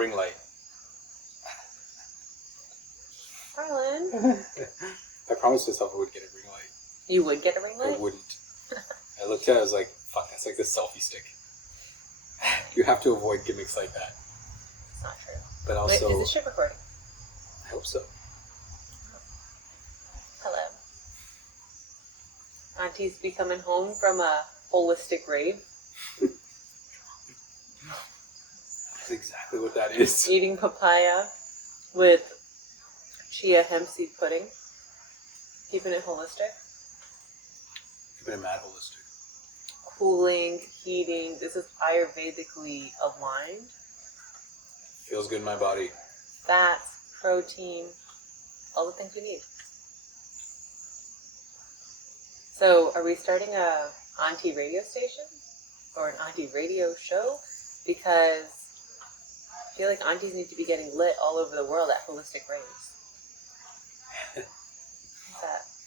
ring light. Marlon. I promised myself I would get a ring light. You would get a ring light? I wouldn't. I looked at it, I was like, fuck, that's like the selfie stick. You have to avoid gimmicks like that. It's not true. But also... Wait, is this shit recording? I hope so. Hello. Auntie's be coming home from a holistic rave. That's exactly what that is. Eating papaya with chia hemp seed pudding. Keeping it holistic. Keeping it mad holistic. Cooling, heating. This is Ayurvedically aligned. Feels good in my body. Fats, protein, all the things we need. So, are we starting a auntie radio station? Or an auntie radio show? Because I feel like aunties need to be getting lit all over the world at holistic raves.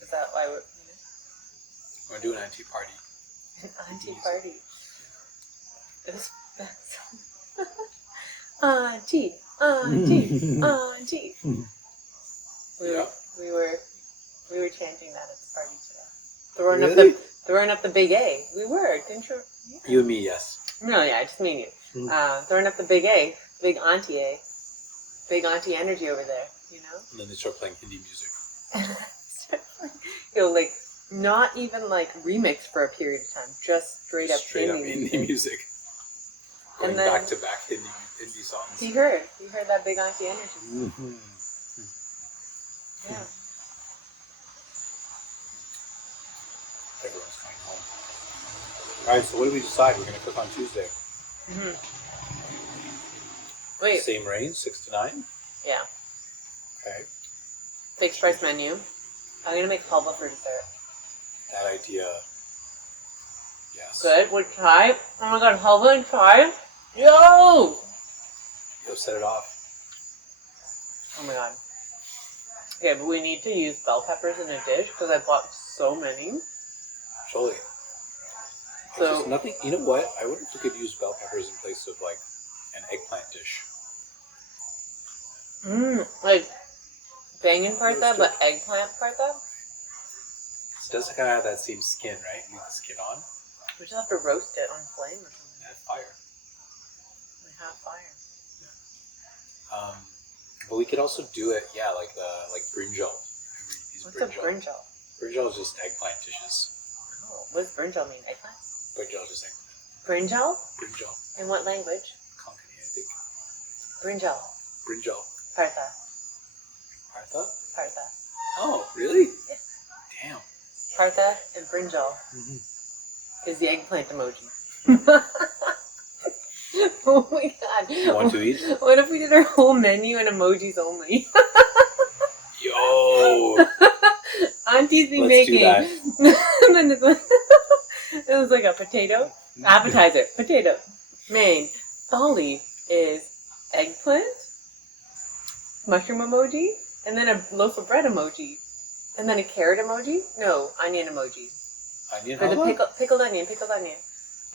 Is that why we're... We're doing an auntie party. An auntie party. It was... Auntie, auntie, auntie. We were chanting that at the party today. Throwing up the big A. We were, didn't you? Yeah. You and me, yes. No, yeah, I just mean you. Throwing up the big A, big auntie A, big auntie energy over there. You know. And then they start playing Hindi music. Like not even like remix for a period of time, just straight up Hindi music. Going then, back to back Hindi songs. He heard that big auntie energy. Mm-hmm. Yeah. Everyone's coming home. All right, so what did we decide? We're going to cook on Tuesday. Mm-hmm. Wait. Same range, 6 to 9. Yeah. Okay. Fixed price menu. I'm gonna make halva for dessert. That idea. Yes. Good. With chai. Oh my god, halva and chai. Yo! Set it off. Oh my god. Okay, but we need to use bell peppers in a dish because I bought so many. Surely. So just nothing. You know what? I wonder if we could use bell peppers in place of like an eggplant dish. Like bangin partha, but eggplant partha. It does kind of have that same skin, right? Leave the skin on. We just have to roast it on flame or something. Add fire. We have fire. Yeah. But we could also do it, like brinjal. What's a brinjal? Brinjal is just eggplant dishes. Oh, what does brinjal mean? Eggplant? Brinjal is just eggplant. Brinjal? Brinjal. In what language? Konkani, I think. Brinjal. Brinjal. Partha. Partha? Partha. Oh, really? Yeah. Damn. Partha and brinjal is the eggplant emoji. Oh my god. You want to eat? What if we did our whole menu in emojis only? Yo! Auntie's be Let's making. do that. And then it was like a potato. Appetizer. Potato. Main. Thali is eggplant. Mushroom emoji. And then a loaf of bread emoji. And then a carrot emoji. No, onion emoji. Onion? For the pickled onion.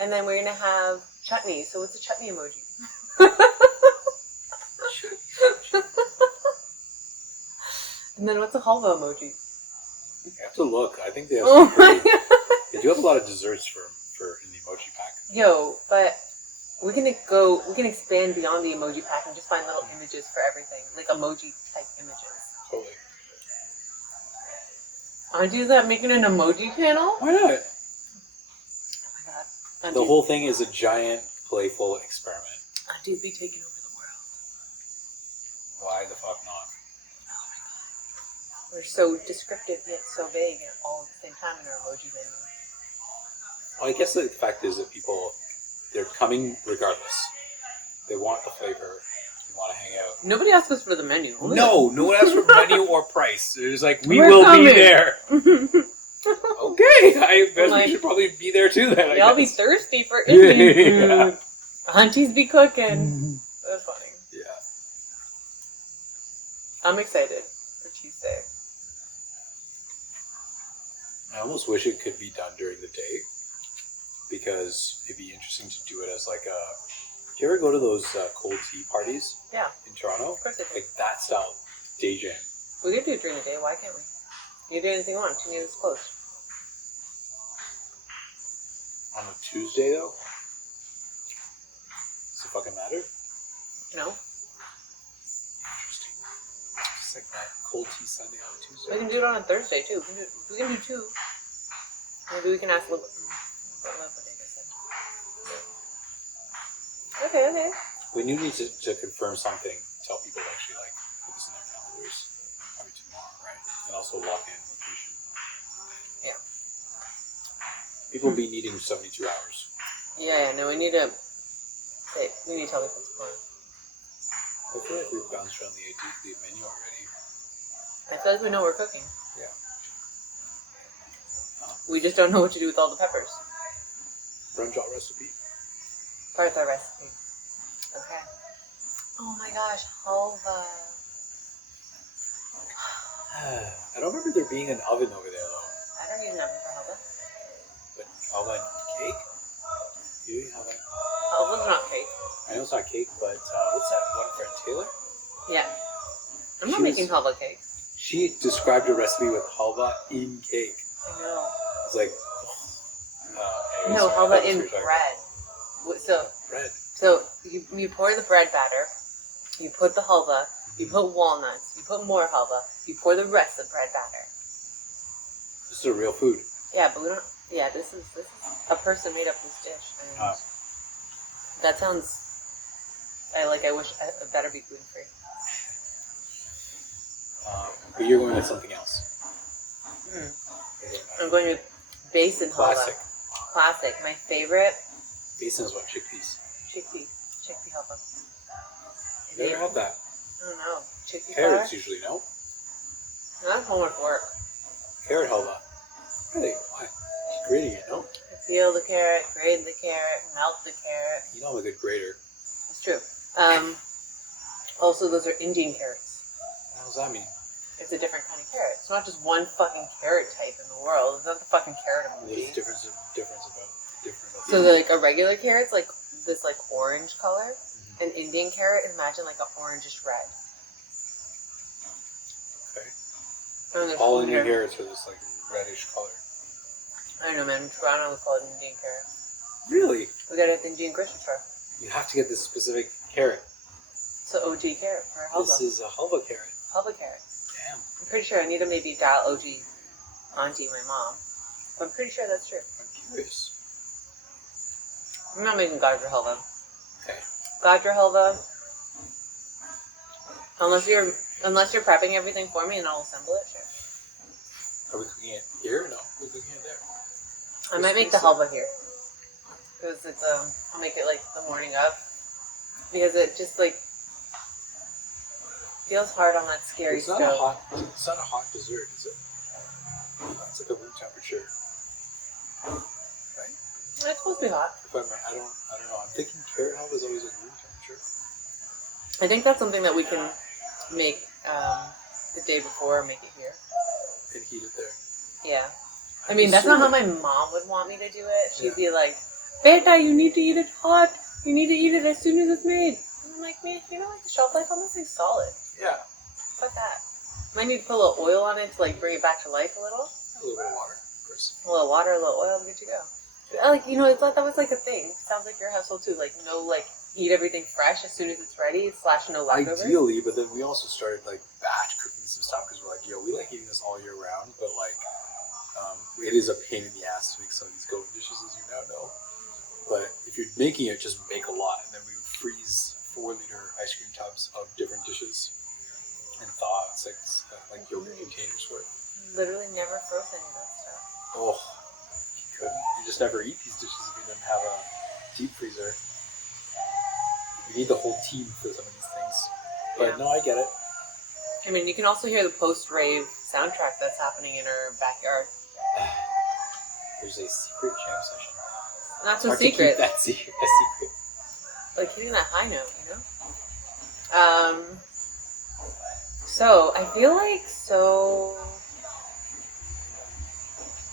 And then we're going to have chutney. So what's a chutney emoji? And then what's a halva emoji? You have to look. I think they have Oh some my pretty... god. They do have a lot of desserts for in the emoji pack. Yo, but we can expand beyond the emoji pack and just find little images for everything. Like emoji type images. Totally. Auntie's not making an emoji channel? Why not? Oh my god. The whole thing is a giant, playful experiment. Auntie's be taking over the world. Why the fuck not? Oh my god. We're so descriptive yet so vague and all at the same time in our emoji menu. Well, I guess the fact is that people, they're coming regardless. They want the flavor. They want to hang out. Nobody asked us for the menu. No one asked for menu or price. It was like, we We're will coming. be there. Okay, I bet we should probably be there too then. Y'all be thirsty for Indian food. Yeah. Aunties be cooking. That's funny. Yeah. I'm excited for Tuesday. I almost wish it could be done during the day because it'd be interesting to do it as like a Do you ever go to those cold tea parties? Yeah. In Toronto? Of course I do. Like that style day jam. We could do it during the day. Why can't we? You do anything you want. You need this closed. On a Tuesday though? Does it fucking matter? No. Interesting. Just like that cold tea Sunday on a Tuesday. We can do it on a Thursday too. We can do two. Maybe we can ask Okay. When you need to confirm something, tell people to actually like put this in their calendars. Probably tomorrow, right? And also lock in location. Yeah. People be needing 72 hours. Yeah, no, we need to tell people to plan. I feel like we've bounced around the menu already. I feel like we know we're cooking. Yeah. We just don't know what to do with all the peppers. Brunch recipe. Partha recipe. Okay. Oh my gosh, halva. I don't remember there being an oven over there though. I don't use an oven for halva. But halva and cake? You have a... Halva's not cake. I know it's not cake, but what's that one for Taylor? Yeah. I'm not making halva cake. She described a recipe with halva in cake. I know. It's like... No, halva in bread. Bread. So you pour the bread batter, you put the halva, you put walnuts, you put more halva, you pour the rest of the bread batter. This is a real food. Yeah, but we don't. Yeah, this is a person made up this dish. And that sounds. I wish it better be gluten free. But you're going with something else. I'm going with basin halva. Classic. My favorite. Basin is what? Chickpeas. Chickpea halva. You never had that. I don't know. Chickpea Carrots flour? usually, no? No, that's homework work. Carrot halva. Really? Why? Grating it, no? Peel the carrot, grate the carrot, melt the carrot. You know I'm a good grater. It's true. Also, those are Indian carrots. What does that mean? It's a different kind of carrot. It's not just one fucking carrot type in the world. It's not the fucking carrot emoji. What is the difference about So like a regular carrot's like this like orange color. An Indian carrot, imagine like an orangish red. Okay. All Indian carrots are this like reddish color. I don't know, man. In Toronto, we call it Indian carrot. Really? We got it at the Indian grocery store. You have to get this specific carrot. It's an OG carrot for halva. This is a halva carrot. Halva carrot. Damn. I'm pretty sure I need to maybe dial OG Auntie, my mom. But I'm pretty sure that's true. I'm curious. I'm not making gajar halva. Okay. Gajar halva. Unless you're prepping everything for me and I'll assemble it, sure. Are we cooking it here? No, we're cooking it there. I might make the halva here. Because it's I'll make it like the morning of. Because it just like feels hard on that scary stove. It's not a hot dessert, is it? It's like a room temperature. Right? It's supposed to be hot. I don't know. I'm thinking carrot halva is always like room temperature. I think that's something that we can make the day before, make it here. And heat it there. Yeah. I mean, that's not how my mom would want me to do it. She'd be like, Beta, you need to eat it hot. You need to eat it as soon as it's made. And I'm like, man, you know, like the shelf life on this thing's solid. Yeah. Fuck that. Might need to put a little oil on it to like bring it back to life a little. A little bit of water, of course. A little water, a little oil, good to go. Like, you know, it's like that was like a thing. Sounds like your household too. Like, no, like, eat everything fresh as soon as it's ready, / no leftovers. Ideally, but then we also started like batch cooking some stuff because we're like, yo, we like eating this all year round, but like, it is a pain in the ass to make some of these go dishes, as you now know. But if you're making it, just make a lot, and then we would freeze 4-liter ice cream tubs of different dishes and thaw. It's like yogurt containers for it. Literally never froze any of that stuff. Oh, you couldn't. You just never eat these dishes if you didn't have a deep freezer. You need the whole team for some of these things. But no, I get it. I mean, you can also hear the post-rave soundtrack that's happening in our backyard. There's a secret jam session. Not so Hard secret. To keep that secret. Like hitting that high note, you know? So, I feel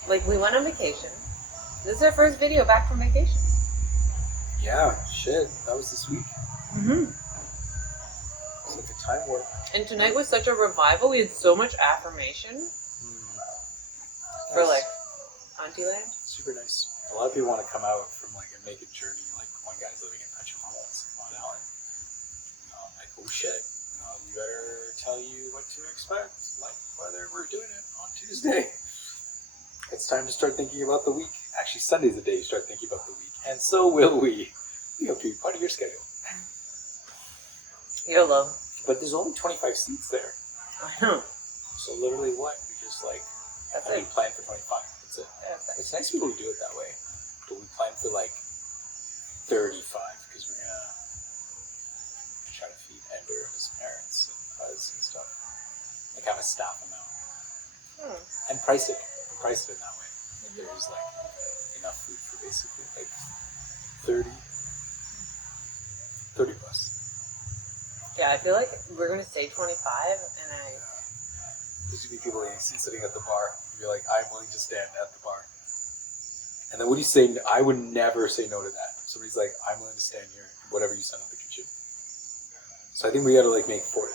like we went on vacation. This is our first video back from vacation. Yeah, shit. That was this week. Mm-hmm. It's like a time warp. And tonight was such a revival. We had so much affirmation for Nice. like Auntie Land. Super nice. A lot of people want to come out from like a naked journey. Like one guy's living in Petropolis on Allen. I'm like, oh shit. We better tell you what to expect. Like whether we're doing it on Tuesday. It's time to start thinking about the week. Actually, Sunday's the day you start thinking about the week. And so will we. We hope to be part of your schedule. YOLO. But there's only 25 seats there. I know. So literally what? We just like, That's we it. plan for 25. That's it. That's it. It's nice people who do it that way. But we plan for like 35 because we're gonna try to feed Ender and his parents and Buzz and stuff. Like have a staff amount. And price it in that way. That there's like enough food for basically like 30 plus. Yeah, I feel like we're gonna say 25, and There's gonna be people sitting at the bar. You'd be like, I'm willing to stand at the bar. And then what do you say? I would never say no to that. Somebody's like, I'm willing to stand here, whatever you send out the kitchen. So I think we gotta like make 40.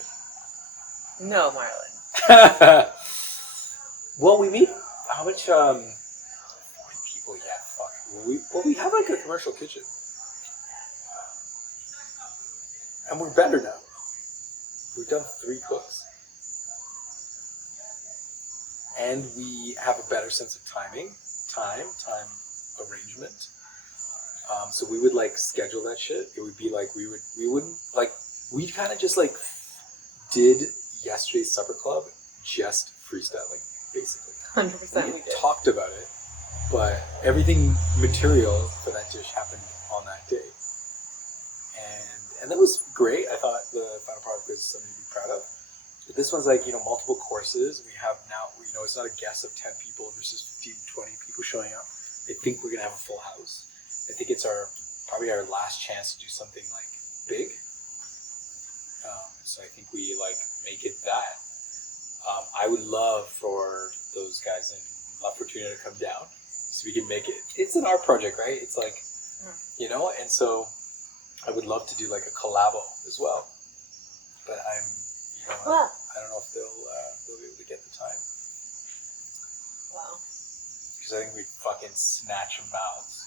No, Marlon. Well, we meet how much? 40 people. Yeah, fuck. We have like a commercial kitchen, and we're better now. We've done 3 cooks, and we have a better sense of time arrangement. So we would like schedule that shit. It would be like we kind of just like did yesterday's supper club just freestyling. Basically, 100% we did. Talked about it, but everything material for that dish happened on that day, and that was great. I thought the final product was something to be proud of. But this one's like multiple courses. We have now it's not a guess of 10 people versus 15, 20 people showing up. I think we're gonna have a full house. I think it's probably our last chance to do something like big. So I think we like make it that. I would love for those guys in La Fortuna to come down so we can make it. It's an art project, right? It's like, and so I would love to do like a collabo as well. But I don't know if they'll be able to get the time. Wow. Because I think we'd fucking snatch mouths.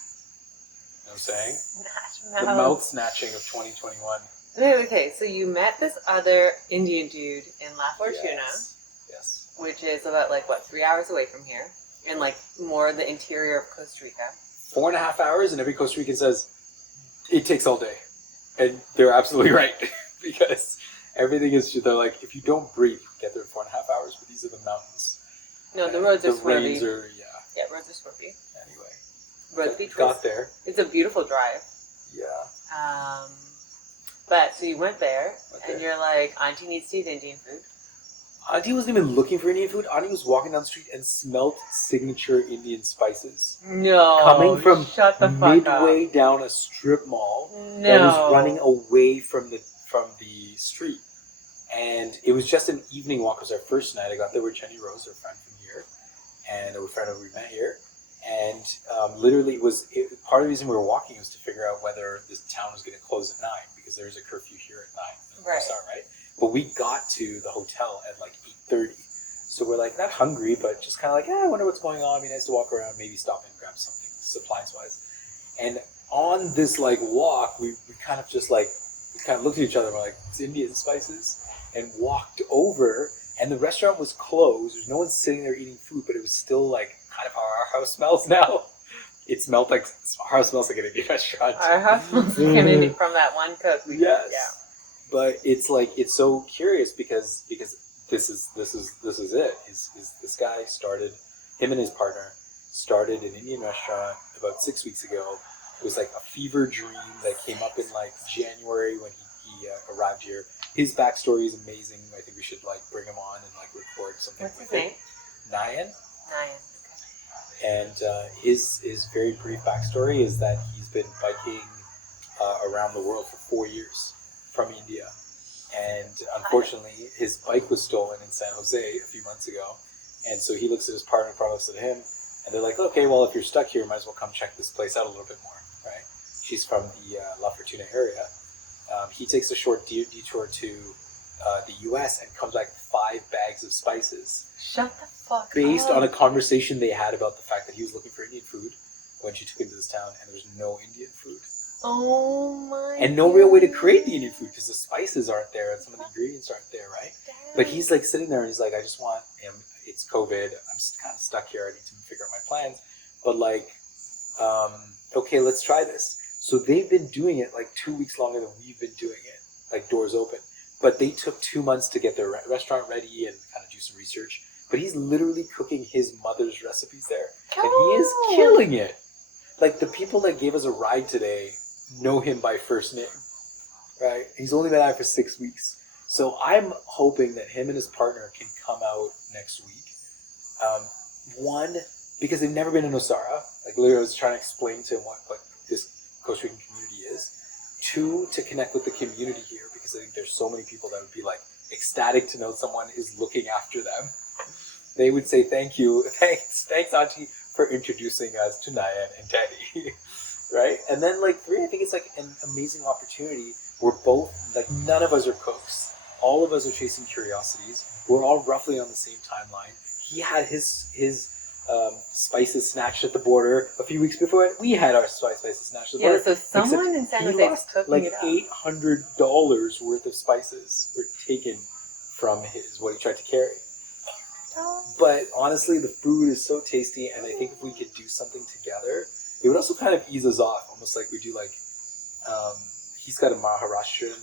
You know what I'm saying? Snatch The mouth snatching of 2021. Okay, so you met this other Indian dude in La Fortuna. Yes. Which is about 3 hours away from here, in more the interior of Costa Rica. 4.5 hours, and every Costa Rican says it takes all day, and they're absolutely right because everything is. They're like, if you don't breathe, you can get there in 4.5 hours. But these are the mountains. No, the roads are swervy. Yeah, roads are swervy. Anyway, Roads got there. It's a beautiful drive. Yeah. But so you went there, and you're like, Auntie needs to eat Indian food. Auntie wasn't even looking for Indian food. Auntie was walking down the street and smelled signature Indian spices. No, coming from shut the fuck midway up. Down a strip mall No. that was running away from the street. And it was just an evening walk. It was our first night. I got there with Jenny Rose, our friend from here, and a friend we met here. And literally, part of the reason we were walking was to figure out whether this town was going to close at 9 because there is a curfew here at 9. Right. Nosara, right? But we got to the hotel at 8:30. So we're not hungry, but just kind of I wonder what's going on. It'd be nice to walk around, maybe stop and grab something supplies-wise. And on this walk, we kind of just we kind of looked at each other and we're like, it's Indian spices, and walked over, and the restaurant was closed. There's no one sitting there eating food, but it was still kind of how our house smells now. It smelled our house smells like an Indian restaurant. Our house smells like an Indian from that one cook. Yes. Yeah. But it's it's so curious because this is it. Is this guy him and his partner started an Indian restaurant about 6 weeks ago. It was a fever dream that came up in January when he arrived here. His backstory is amazing. I think we should bring him on and record something What's with his him. name? Nyan. Nyan. And his very brief backstory is that he's been biking around the world for 4 years from India. And unfortunately, his bike was stolen in San Jose a few months ago. And so he looks at his partner, looks at him, and they're like, okay, well, if you're stuck here, you might as well come check this place out a little bit more, right? She's from the La Fortuna area. He takes a short detour to the U.S. and comes back with 5 bags of spices. Shut the fuck up. Based on a conversation they had about the fact that he was looking for Indian food when she took him to this town, and there was no Indian food. Oh my! And no real way to create the Indian food because the spices aren't there and some of the ingredients aren't there, right? Damn. But he's like sitting there and he's like, I just want, it's COVID. I'm just kind of stuck here. I need to figure out my plans. But like, okay, let's try this. So they've been doing it like 2 weeks longer than we've been doing it, like doors open. But they took 2 months to get their restaurant ready and kind of do some research. But he's literally cooking his mother's recipes there. And he is killing it. Like the people that gave us a ride today know him by first name, right? He's only been out for 6 weeks. So I'm hoping that him and his partner can come out next week. One, because they've never been in Nosara. Like literally I was trying to explain to him what this Costa Rican community is. 2, to connect with the community here because I think there's so many people that would be like ecstatic to know someone is looking after them. They would say, thank you, thanks Auntie for introducing us to Nyan and Dani. Right? And then like 3, I think it's like an amazing opportunity. We're both, like none of us are cooks. All of us are chasing curiosities. We're all roughly on the same timeline. He had his spices snatched at the border a few weeks before. We had our spices snatched at the border. Yeah, so someone in San Jose is cooking like it up. $800 worth of spices were taken from what he tried to carry. But honestly, the food is so tasty, and I think if we could do something together, it would also kind of ease us off, almost like we do like, he's got a Maharashtrian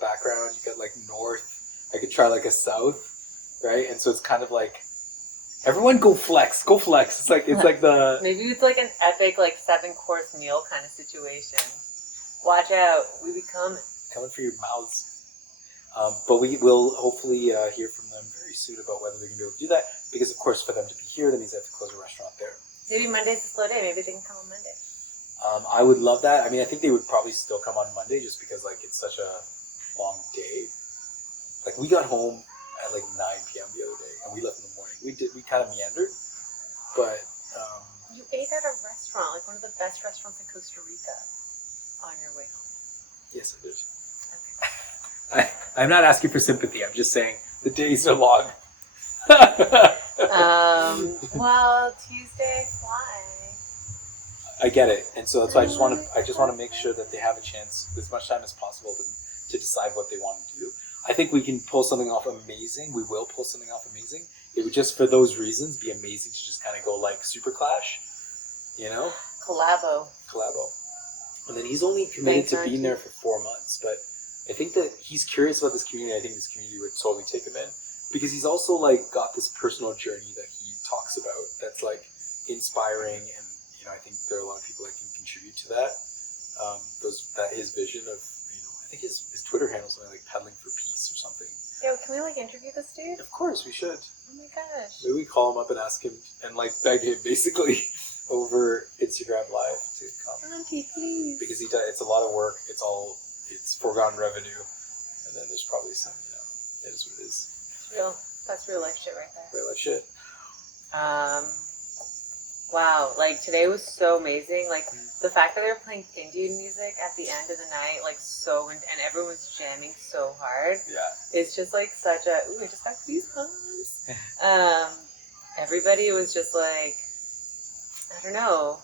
background, you got like North, I could try like a South, right? And so it's kind of like, everyone go flex. It's like the... Maybe it's like an epic like 7-course meal kind of situation. Watch out, we be coming. Coming for your mouths. But we will hopefully hear from them very soon about whether they're going to be able to do that, because of course for them to be here, that means they have to close a restaurant there. Maybe Monday's a slow day. Maybe they can come on Monday. I would love that. I mean, I think they would probably still come on Monday just because like it's such a long day. Like we got home at like 9 p.m. the other day and we left in the morning. We kind of meandered, but you ate at a restaurant, like one of the best restaurants in Costa Rica, on your way home. Yes, I did. Okay. I'm not asking for sympathy. I'm just saying the days are long. Well, Tuesday flying. I get it, and so that's why I just want to make sure that they have a chance, as much time as possible, to decide what they want to do. I think we can pull something off amazing. We will pull something off amazing. It would just, for those reasons, be amazing to just kind of go like super clash, you know? Collabo. And then he's only committed to being there for 4 months, but I think that he's curious about this community. I think this community would totally take him in, because he's also like got this personal journey that he talks about that's like inspiring, and you know, I think there are a lot of people that can contribute to that. His vision of, you know, I think his Twitter handle is something like peddling for peace or something. Yo, can we like interview this dude? Of course we should. Oh my gosh. Maybe we call him up and ask him and like beg him basically over Instagram Live to come. Auntie, please. Because it's a lot of work. It's foregone revenue, and then there's probably some, you know, it is what it is. That's real life shit right there. Real life shit. Wow, like today was so amazing. Like the fact that they were playing Indian music at the end of the night, like and everyone was jamming so hard. Yeah. It's just like such a, I just got goosebumps. Everybody was just like, I don't know,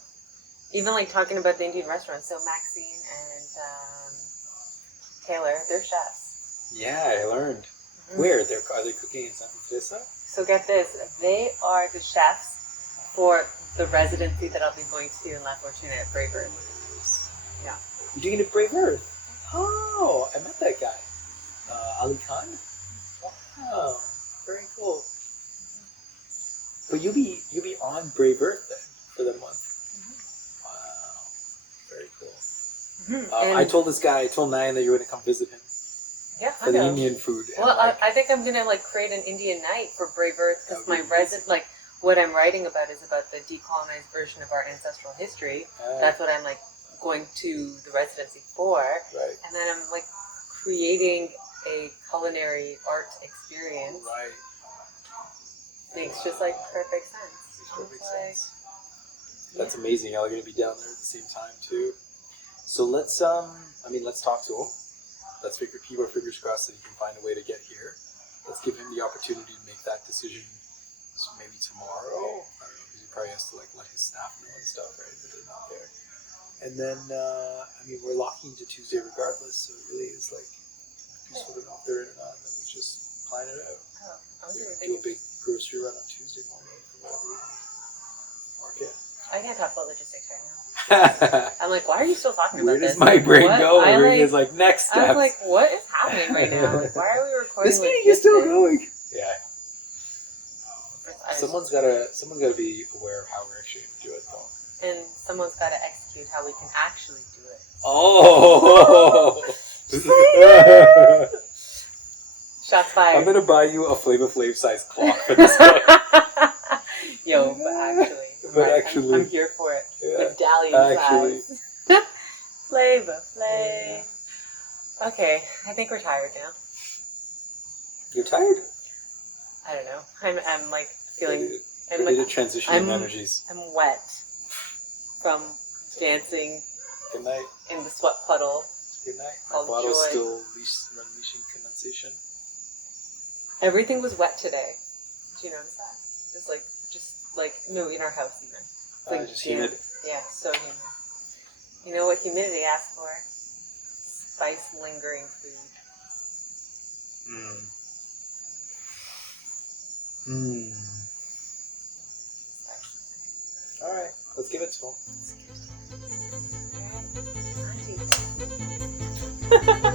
even like talking about the Indian restaurants. So Maxine and Taylor, they're chefs. Yeah, I learned. Mm-hmm. Where? Are they cooking in San Francisco? So get this, they are the chefs for the residency that I'll be going to in La Fortuna at Brave Earth. Yeah. You're doing it at Brave Earth? Oh, I met that guy. Ali Khan? Wow, very cool. But you'll be on Brave Earth then for the month. Mm-hmm. Wow, very cool. Mm-hmm. I told Nyan that you were going to come visit him. Yeah, for the Indian food. Well, I think I'm gonna like create an Indian night for Brave Earth, because my like what I'm writing about is about the decolonized version of our ancestral history. That's what I'm like going to the residency for. Right. And then I'm like creating a culinary art experience. Right. Makes just like perfect sense. Makes perfect sense. That's amazing. Y'all are gonna be down there at the same time too. So let's talk to him. Let's keep our fingers crossed that he can find a way to get here. Let's give him the opportunity to make that decision maybe tomorrow. I don't know, because he probably has to like let his staff know and stuff, right? That they're not there. And then, we're locking into Tuesday regardless, so it really is like, just whether or not they're in or not, and then we just plan it out. Oh, I was Do a big grocery run on Tuesday morning for whatever we need. Market. I can't talk about logistics right now. I'm like, why are you still talking about Where this? does my brain go? My brain is like, like, next steps. I was like, what is happening right now? Like, why are we recording? This meeting is still going. Yeah. Someone's gotta be aware of how we're actually gonna do it, though. And someone's gotta execute how we can actually do it. Oh. Shots fired. I'm gonna buy you a Flavor Flav size clock for this one. Yo, but actually, I'm here for it. Yeah, Medallion size. Flavor Flav. Okay, I think we're tired now. You're tired? I don't know. I'm like feeling. Ready to transition in energies. I'm wet from dancing. Good night. In the sweat puddle. Good night. My bottle's still unleashing condensation. Everything was wet today. Did you notice that? Just like no, in our house even. It's like just humid. Yeah, so humid. You know what humidity asks for? Spice lingering food. All right, let's give it to him. All right, Auntie.